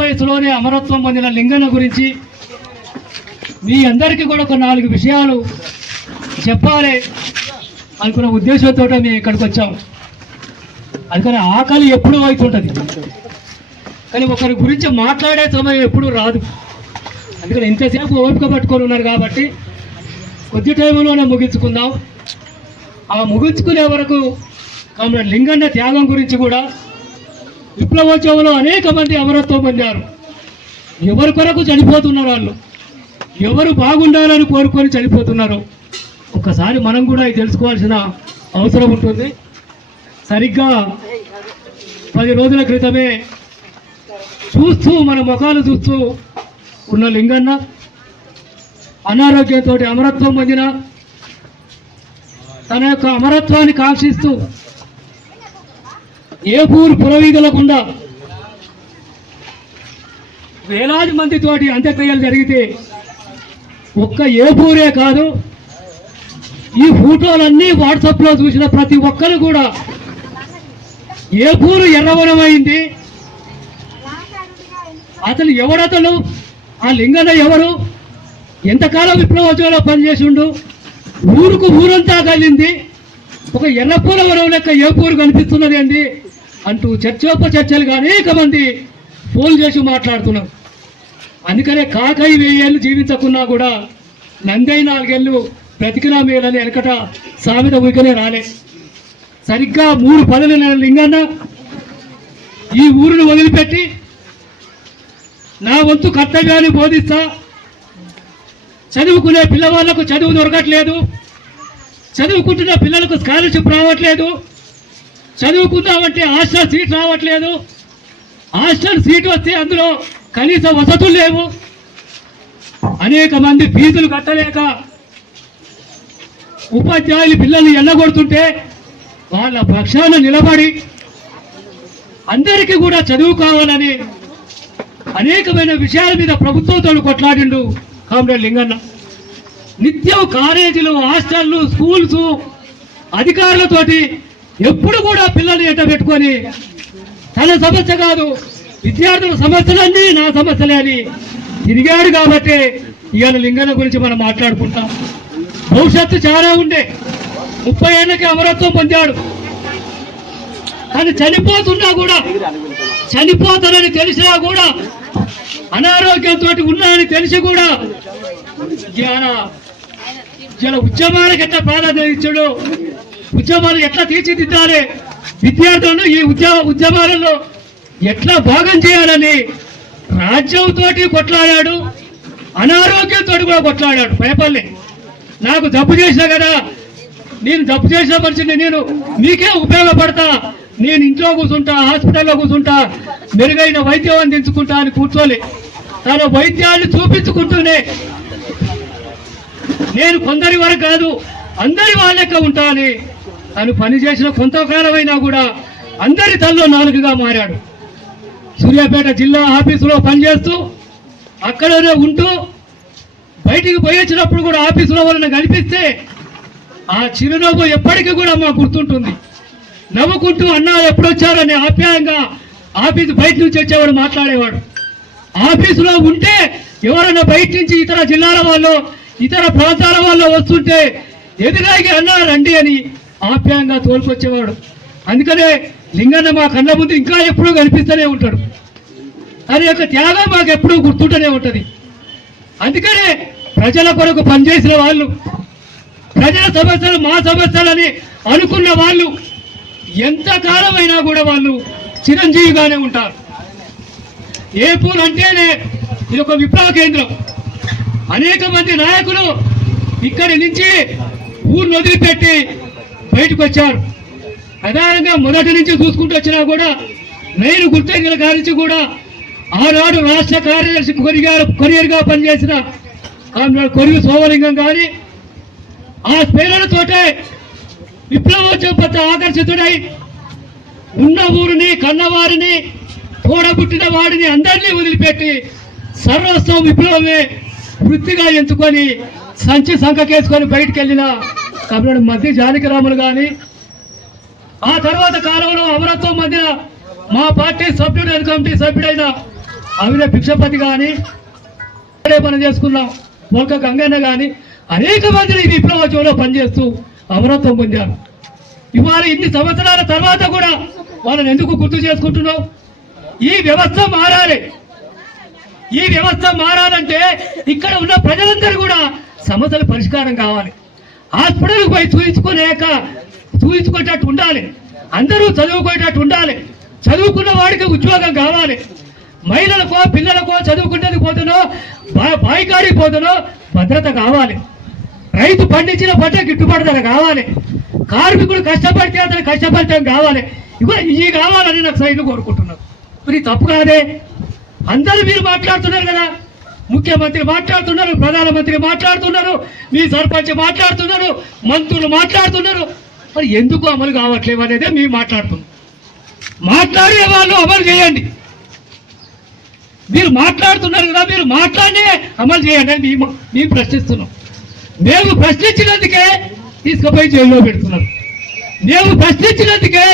వయసులోనే అమరత్వం పొందిన లింగన గురించి మీ అందరికీ కూడా ఒక నాలుగు విషయాలు చెప్పాలి. అనుకున్న ఉద్దేశంతో మేము ఇక్కడికి వచ్చాం. అందుకని ఆకలి ఎప్పుడూ అవుతుంటుంది కానీ ఒకరి గురించి మాట్లాడే సమయం ఎప్పుడూ రాదు. అందుకని ఇంతసేపు ఓపిక పట్టుకొని ఉన్నారు కాబట్టి కొద్ది టైంలోనే ముగించుకుందాం. ఆ ముగించుకునే వరకు కామ్రేడ్ లింగన్న త్యాగం గురించి కూడా విప్లవోద్యమంలో అనేక మంది అమరత్వం పొందారు. ఎవరి కొరకు చనిపోతున్నారు వాళ్ళు? ఎవరు బాగుండాలని కోరుకొని చనిపోతున్నారు? ఒకసారి మనం కూడా ఇది తెలుసుకోవాల్సిన అవసరం ఉంటుంది. సరిగ్గా పది రోజుల క్రితమే చూస్తూ మన ముఖాలు చూస్తూ ఉన్న లింగన్న అనారోగ్యంతో అమరత్వం పొందిన తన యొక్క అమరత్వాన్ని కాంక్షిస్తూ ఏ ఊరు పురవీగలకుండా వేలాది మందితోటి అంత్యక్రియలు జరిగితే ఒక్క ఏ కాదు ఈ ఫోటోలన్నీ వాట్సాప్లో చూసిన ప్రతి ఒక్కరు కూడా ఏ పూరు ఎర్రవనమైంది? అతను ఎవడతను? ఆ లింగన ఎవరు? ఎంతకాలం విప్లవోద్యోగంలో పనిచేసిండు? ఊరుకు ఊరంతా కలింది ఒక ఎర్రపూల వరం లెక్క ఏ కనిపిస్తున్నది అండి? అంటూ చర్చోప చర్చలుగా అనేక మంది ఫోన్ చేసి మాట్లాడుతున్నారు. అందుకనే కాకై వెయ్యేళ్ళు జీవించకున్నా కూడా నందై నాలుగేళ్ళు బ్రతికినా మేలని వెనకట సామెత ఊరికనే రాలే. సరిగ్గా మూడు పనులు నెల లింగన్న ఈ ఊరిని వదిలిపెట్టి నా వంతు కర్తవ్యాన్ని బోధిస్తా. చదువుకునే పిల్లవాళ్ళకు చదువు దొరకట్లేదు. చదువుకుంటున్న పిల్లలకు స్కాలర్షిప్ రావట్లేదు. చదువుకుందామంటే హాస్టల్ సీట్ రావట్లేదు. హాస్టల్ సీట్ వస్తే అందులో కనీస వసతులు లేవు. అనేక మంది ఫీజులు కట్టలేక ఉపాధ్యాయులు పిల్లల్ని ఎల్లగొడుతుంటే వాళ్ళ పక్షాన నిలబడి అందరికీ కూడా చదువు కావాలని అనేకమైన విషయాల మీద ప్రభుత్వంతో కొట్లాడిండు కామ్రేడ్ లింగన్న. నిత్యం కాలేజీలు హాస్టళ్ళు స్కూల్స్ అధికారులతోటి ఎప్పుడు కూడా పిల్లల్ని ఎట్ట పెట్టుకొని తన సమస్య కాదు విద్యార్థుల సమస్యలన్నీ నా సమస్యలే అని తిరిగాడు కాబట్టి ఇవాళ లింగన గురించి మనం మాట్లాడుకుంటాం. భవిష్యత్తు చాలా ఉండే. ముప్పై ఏళ్ళకి అమరత్వం పొందాడు. కానీ చనిపోతున్నా కూడా చనిపోతానని తెలిసినా కూడా అనారోగ్యంతో ఉన్నానని తెలిసి కూడా జన ఇలా ఉద్యమాలకు ఎట్లా ప్రాధాన్యత ఇచ్చాడు ఉద్యమాలు ఎట్లా తీర్చిదిద్దాలి? విద్యార్థులను ఈ ఉద్యమ ఉద్యమాలలో ఎట్లా భాగం చేయాలని రాజ్యంతో కొట్లాడాడు అనారోగ్యంతో కూడా కొట్లాడాడు భయపల్లి నాకు జబ్బు చేసినా కదా నేను జబ్బు చేసిన మనిషిని నేను మీకే ఉపయోగపడతా. నేను ఇంట్లో కూర్చుంటా హాస్పిటల్లో కూర్చుంటా మెరుగైన వైద్యం అందించుకుంటా అని కూర్చోలే తన వైద్యాన్ని చూపించుకుంటూనే నేను కొందరి వరకు కాదు అందరి వాళ్ళెక్క ఉంటా అని తను పనిచేసిన కొంతకాలమైనా కూడా అందరి తల్లో నాలుగుగా మారాడు. సూర్యాపేట జిల్లా ఆఫీసులో పనిచేస్తూ అక్కడనే ఉంటూ బయటికి పోయి వచ్చినప్పుడు కూడా ఆఫీసులో వాళ్ళని కనిపిస్తే ఆ చిరునవ్వు ఎప్పటికీ కూడా మాకు గుర్తుంటుంది. నవ్వుకుంటూ అన్నా ఎప్పుడొచ్చారనే ఆప్యాయంగా ఆఫీసు బయట నుంచి వచ్చేవాడు మాట్లాడేవాడు. ఆఫీసులో ఉంటే ఎవరైనా బయట నుంచి ఇతర జిల్లాల వాళ్ళు ఇతర ప్రాంతాల వాళ్ళు వస్తుంటే ఎదురాగి అన్నా రండి అని ఆప్యాయంగా తోలుకొచ్చేవాడు అందుకనే లింగన్న మా కళ్ళ ముందు ఇంకా ఎప్పుడూ కనిపిస్తూనే ఉంటాడు. తన యొక్క త్యాగం మాకు ఎప్పుడూ గుర్తుంటూనే ఉంటుంది. అందుకనే ప్రజల కొరకు పనిచేసిన వాళ్ళు ప్రజల సమస్యలు మా సమస్యలని అనుకున్న వాళ్ళు ఎంత కాలమైనా కూడా వాళ్ళు చిరంజీవిగానే ఉంటారు. ఏపూర్ అంటేనే ఇది ఒక విప్లవ కేంద్రం. అనేక మంది నాయకులు ఇక్కడి నుంచి ఊరిని వదిలిపెట్టి బయటకు వచ్చారు ప్రధానంగా మొదటి నుంచి చూసుకుంటూ వచ్చినా కూడా నేను గుర్తెంగిల గారి నుంచి కూడా ఆనాడు రాష్ట్ర కార్యదర్శి కొరిగారు కొరియర్గా పనిచేసిన ఆమె కొరియు సోమలింగం కానీ ఆ స్పేలతోటే విప్లవోద్యమ పట్ల ఆకర్షితుడై ఉన్న ఊరిని కన్నవారిని తోడబుట్టిన వాడిని అందరినీ వదిలిపెట్టి సర్వస్వం విప్లవమే వృత్తిగా ఎంచుకొని సంచి సంఖకేసుకొని బయటికి వెళ్ళిన కమ్రేడు మంత్రి జానకిరాములు కానీ ఆ తర్వాత కాలంలో అమరత్వం మధ్య మా పార్టీ సభ్యుడు కమిటీ సభ్యుడైన అవినే భిక్షపతి కానీ పని చేసుకున్నాం మొలక గంగన్న కానీ అనేక మందిని ఈ విప్లవోద్యమంలో పనిచేస్తూ అమరత్వం పొందారు. ఇవాళ ఇన్ని సంవత్సరాల తర్వాత కూడా వాళ్ళని ఎందుకు గుర్తు చేసుకుంటున్నాం ఈ వ్యవస్థ మారాలి. ఈ వ్యవస్థ మారాలంటే ఇక్కడ ఉన్న ప్రజలందరూ కూడా సమస్యల పరిష్కారం కావాలి. హాస్పిటల్కి పోయి చూయించుకోలేక చూయించుకునేటట్టు ఉండాలి. అందరూ చదువుకునేటట్టు ఉండాలి. చదువుకున్న వాడికి ఉద్యోగం కావాలి. మహిళలకో పిల్లలకో చదువుకునేది పోతునో బాయికాడికి పోతునో భద్రత కావాలి. రైతు పండించిన పంట గిట్టుబాటు ధర కావాలి. కార్మికుడు కష్టపడితే అతను కష్టపడటం కావాలి. ఇగో ఇవి కావాలని నాకు సైడ్లు కోరుకుంటున్నాను మరి తప్పు కాదే? అందరూ మీరు మాట్లాడుతున్నారు కదా. ముఖ్యమంత్రి మాట్లాడుతున్నారు ప్రధానమంత్రి మాట్లాడుతున్నారు మీ సర్పంచ్ మాట్లాడుతున్నారు మంత్రులు మాట్లాడుతున్నారు. మరి ఎందుకు అమలు కావట్లేవు అనేది మేము మాట్లాడుతున్నాం. మాట్లాడే వాళ్ళు అమలు చేయండి. మీరు మాట్లాడుతున్నారు కదా మీరు మాట్లాడే అమలు చేయండి అని మేము మేము ప్రశ్నిస్తున్నాం. మేము ప్రశ్నించినందుకే తీసుకుపోయి జైల్లో పెడుతున్నారు. మేము ప్రశ్నించినందుకే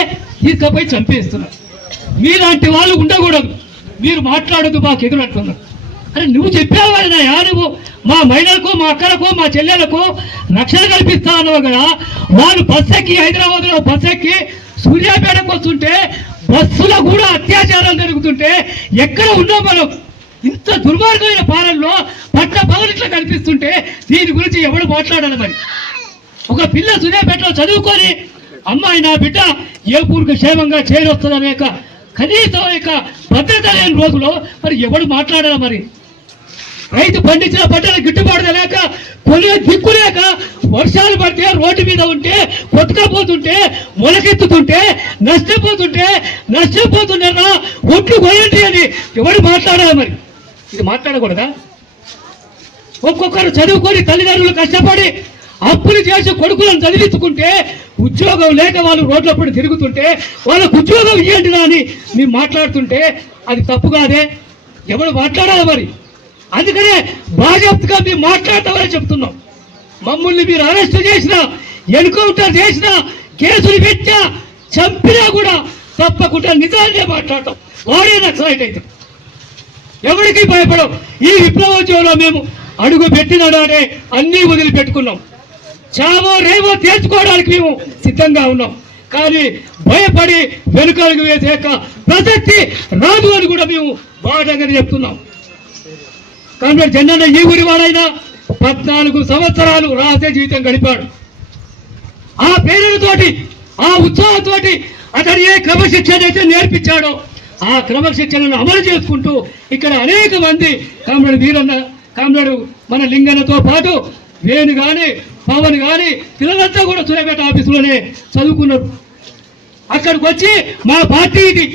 తీసుకుపోయి చంపేస్తున్నారు. మీలాంటి వాళ్ళు ఉండకూడదు. మీరు మాట్లాడదు మాకు ఎదురు అంటున్నారు అరే నువ్వు చెప్పావా నువ్వు మా మహిళలకు మా అక్కలకు మా చెల్లెలకు రక్షణ కల్పిస్తా అన్నావు కదా. వాళ్ళు బస్ ఎక్కి హైదరాబాద్లో బస్ ఎక్కి సూర్యాపేటకు వస్తుంటే బస్సులో కూడా అత్యాచారాలు జరుగుతుంటే ఎక్కడ ఉన్నాం మనం? ఇంత దుర్మార్గమైన పాలనలో పట్ట పగలు ఇట్లా కనిపిస్తుంటే దీని గురించి ఎవడు మాట్లాడాలి మరి? ఒక పిల్ల సూర్యాపేటలో చదువుకొని అమ్మాయి నా బిడ్డ ఏ ఊరికి క్షేమంగా చేరొస్తుందనే యొక్క కనీసం యొక్క భద్రత లేని రోజులో మరి ఎవడు మాట్లాడాలి మరి? రైతు పండించిన పంటలు గిట్టుబాటు లేక కొనే దిక్కు లేక వర్షాలు పడితే రోడ్డు మీద ఉంటే కొట్టుకపోతుంటే మొలకెత్తుతుంటే నష్టపోతుంటే నష్టపోతుండేనా ఒట్లు కొనండి అని ఎవడు మాట్లాడాలి మరి? ఇది మాట్లాడకూడదా? ఒక్కొక్కరు చదువుకొని తల్లిదండ్రులు కష్టపడి అప్పులు చేసి కొడుకులను చదివించుకుంటే ఉద్యోగం లేక వాళ్ళు రోడ్లప్పుడు తిరుగుతుంటే వాళ్ళకు ఉద్యోగం ఇవ్వండి అని మేము మాట్లాడుతుంటే అది తప్పు కాదే? ఎవరు మాట్లాడాలి మరి? అందుకనే బాధ్యతగా మేము మాట్లాడతామని చెప్తున్నాం. మమ్మల్ని మీరు అరెస్ట్ చేసినా ఎన్కౌంటర్ చేసినా కేసులు పెట్టినా చంపినా కూడా తప్పకుండా నిజాన్నే మాట్లాడటం వాడే నక్సలైట్ అయితే. ఎవరికి భయపడం ఈ విప్లవోద్యమంలో మేము అడుగు పెట్టినడానే అన్నీ వదిలిపెట్టుకున్నాం. చావో రేవో తేల్చుకోవడానికి మేము సిద్ధంగా ఉన్నాం. కానీ భయపడి వెనుకలకు వేసాక ప్రసక్తి రాదు అని కూడా మేము బాధగా చెప్తున్నాం. కానీ జెండన్న ఈ ఊరి వాడైనా పద్నాలుగు సంవత్సరాలు రాసే జీవితం గడిపాడు. ఆ పేరుతోటి ఆ ఉత్సాహంతోటి అతను ఏ క్రమశిక్షణ అయితే నేర్పించాడో ఆ క్రమశిక్షణను అమలు చేసుకుంటూ ఇక్కడ అనేక మంది కామ్రేడు వీరన్న కామ్రేడు మన లింగన్నతో పాటు వేణు కానీ పవన్ కానీ పిల్లలంతా కూడా సూర్యాపేట ఆఫీసులోనే చదువుకున్నారు అక్కడికి వచ్చి మా పార్టీ ఇది.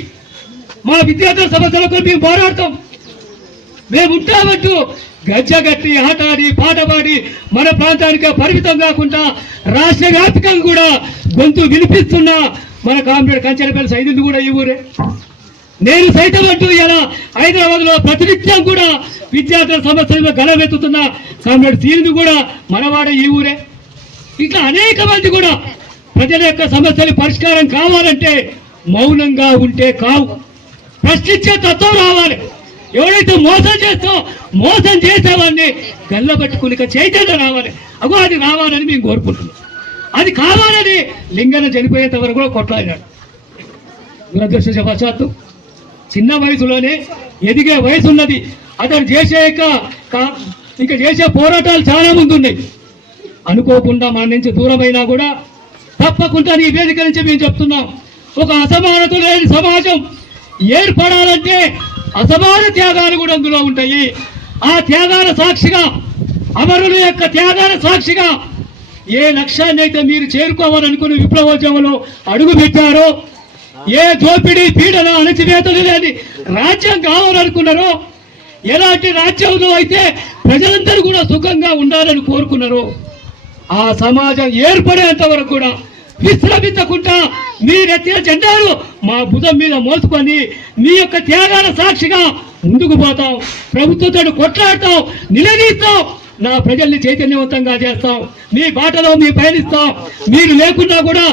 మా విద్యార్థుల సమస్యలకు మేము పోరాడతాం. మేము ఉంటామంటూ గజ్జగట్టి ఆటాడి పాట పాడి మన ప్రాంతానికి పరిమితం కాకుండా రాష్ట్ర వ్యాప్తంగా కూడా గొంతు వినిపిస్తున్న మన కామ్రేడ్ కంచెలపల్లి సైనికులు కూడా ఈ ఊరే. నేను సైతం అంటూ ఇలా హైదరాబాద్లో ప్రతినిత్యం కూడా విద్యార్థుల సమస్యలు గలవెత్తుతున్న కామ్రేడ్ సీనిది కూడా మనవాడ ఈ ఊరే. ఇట్లా అనేక మంది కూడా ప్రజల యొక్క సమస్యలు పరిష్కారం కావాలంటే మౌనంగా ఉంటే కావు. ప్రశ్నించే తత్వం రావాలి. ఎవరైతే మోసం చేస్తో మోసం చేసేవాడిని గల్లబెట్టుకుని చైతన్యం రావాలి అగో అది రావాలని మేము కోరుకుంటున్నాం. అది కావాలని లింగన చనిపోయేంత వరకు కూడా కొట్లాడినాడు. దురదృష్టవశాత్తు చిన్న వయసులోనే ఎదిగే వయసు ఉన్నది అతను చేసే కా- ఇంకా చేసే పోరాటాలు చాలా ముందు ఉన్నాయి అనుకోకుండా మన నుంచి దూరమైనా కూడా తప్పకుండా నీ వేదిక నుంచి మేము చెప్తున్నాం. ఒక అసమానత లేని సమాజం ఏర్పడాలంటే అసమాన త్యాగాలు కూడా అందులో ఉంటాయి. ఆ త్యాగాల సాక్షిగా అమరుల యొక్క త్యాగాల సాక్షిగా ఏ లక్ష్యాన్ని అయితే మీరు చేరుకోవాలనుకుని విప్లవోద్యమంలో అడుగు పెట్టారో ఏ దోపిడీ పీడన అణచివేతలు లేని రాజ్యం కావాలనుకున్నారో ఎలాంటి రాజ్యంలో అయితే ప్రజలందరూ కూడా సుఖంగా ఉండాలని కోరుకున్నారో ఆ సమాజం ఏర్పడేంత వరకు కూడా విశ్రమించకుండా మీరెత్తిన జెండాలు మా భుజం మీద మోసుకొని మీ యొక్క త్యాగాల సాక్షిగా ముందుకు పోతాం ప్రభుత్వంతో కొట్లాడతాం నిలదీస్తాం నా ప్రజల్ని చైతన్యవంతంగా చేస్తాం మీ బాటలో మీ పయనిస్తాం మీరు లేకున్నా కూడా